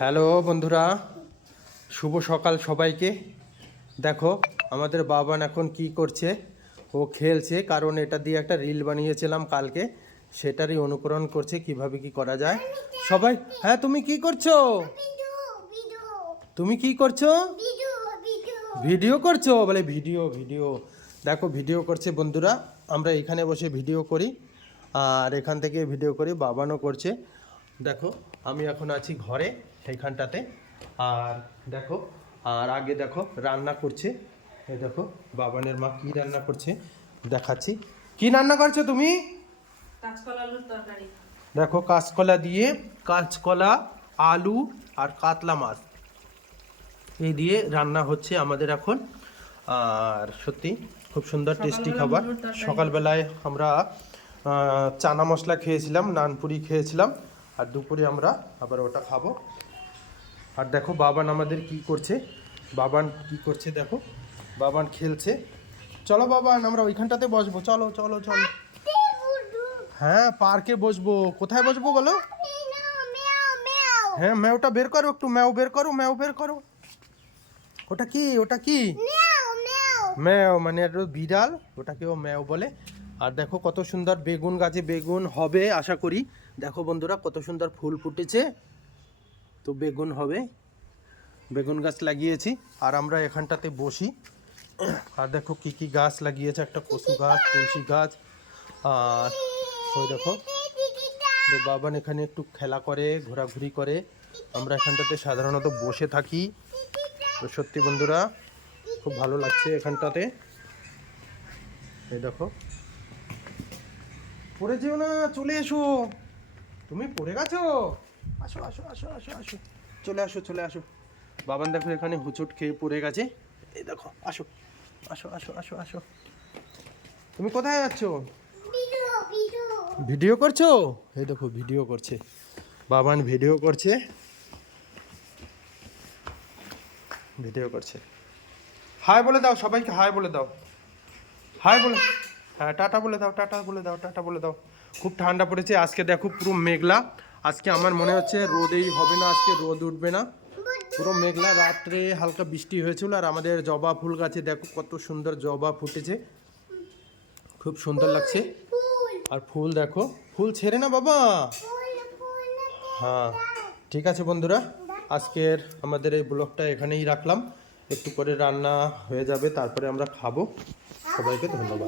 Hello বন্ধুরা, শুভ সকাল সবাইকে। দেখো আমাদের বাবান এখন কি করছে, ও খেলছে, কারণ এটা দিয়ে একটা রিল বানিয়েছিলাম কালকে, সেটারই অনুকরণ করছে কিভাবে কি করা যায় সবাই। হ্যাঁ, তুমি কি করছো? তুমি কি করছো? ভিডিও করছো? বলে ভিডিও ভিডিও। দেখো ভিডিও করছে বন্ধুরা, আমরা এখানে বসে ভিডিও করি আর এখান থেকে ভিডিও করি, বাবানও করছে। দেখো আমি এখন আছি ঘরে এইখানটাতে, আর দেখো আর আগে দেখো রান্না করছে। এই দেখো বাবানের মা কি রান্না করছে দেখাচ্ছি। কি রান্না করছো তুমি? কাঁচকলা আলুর তরকারি। দেখো কাঁচকলা দিয়ে, কাঁচকলা আলু আর কাতলা মাছ এই দিয়ে রান্না হচ্ছে আমাদের এখন। আর সত্যি খুব সুন্দর টেস্টি খাবার। সকালবেলায় আমরা চানা মশলা খেয়েছিলাম, নানপুরি খেয়েছিলাম, আর দুপুরে আমরা আবার ওটা খাবো। আর দেখো বাবান আমাদের কি করছে, বাবান কি করছে দেখো, বাবান খেলছে। চলো বাবান আমরা ওইখানটাতে বসবো, চলো চলো চলো। হ্যাঁ পার্কে বসবো। কোথায় বসবো বলো? হ্যাঁ ম্যাওটা বের করো, একটু ম্যাও বের করো, ম্যাও বের করো। ওটা কি? ওটা কি? ম্যাও মানে একটা বিড়াল, ওটাকেও ম্যাও বলে। আর দেখো কত সুন্দর বেগুন গাছে বেগুন হবে আশা করি। দেখো বন্ধুরা কত সুন্দর ফুল ফুটেছে, তো বেগুন হবে। বেগুন গাছ লাগিয়েছি আর আমরা এখানটাতে বসি। আর দেখো কি কি গাছ লাগিয়েছে, একটা কচু গাছ, তুলসী গাছ, আর ওই দেখো বাবান এখানে একটু খেলা করে, ঘোরাঘুরি করে। আমরা এখানটাতে সাধারণত বসে থাকি। তো সত্যি বন্ধুরা খুব ভালো লাগছে এখানটাতে। এই দেখো, পড়ে যেও না, চলে এসো। তুমি পড়ে গেছো? আসো আসো আসো আসো আসো, চলে আসো চলে আসো। বাবান দেখো এখানে হুচুট খেয়ে পড়ে গেছে। এই দেখো, আসো আসো আসো আসো আসো। তুমি কোথায় যাচ্ছো? ভিডিও করছো? এই দেখো ভিডিও করছে, বাবান ভিডিও করছে, ভিডিও করছে। হাই বলে দাও সবাইকে, হাই বলে দাও, হাই বলে। হ্যাঁ টাটা বলে দাও, টাটা বলে দাও, টাটা বলে দাও। খুব ঠান্ডা পড়েছে আজকে, দেখো পুরো মেঘলা। আজকে আমার মনে হচ্ছে রোদেই হবে না, আজকে রোদ উঠবে না, পুরো মেঘলা। রাত্রে হালকা বৃষ্টি হয়েছিল। আর আমাদের জবা ফুল গাছে দেখো কত সুন্দর জবা ফুটেছে, খুব সুন্দর লাগছে। আর ফুল দেখো, ফুল ছেড়ে না বাবা। হ্যাঁ ঠিক আছে বন্ধুরা, আজকের আমাদের এই ব্লগটা এখানেই রাখলাম। একটু করে রান্না হয়ে যাবে, তারপরে আমরা খাবো। সবাইকে ধন্যবাদ।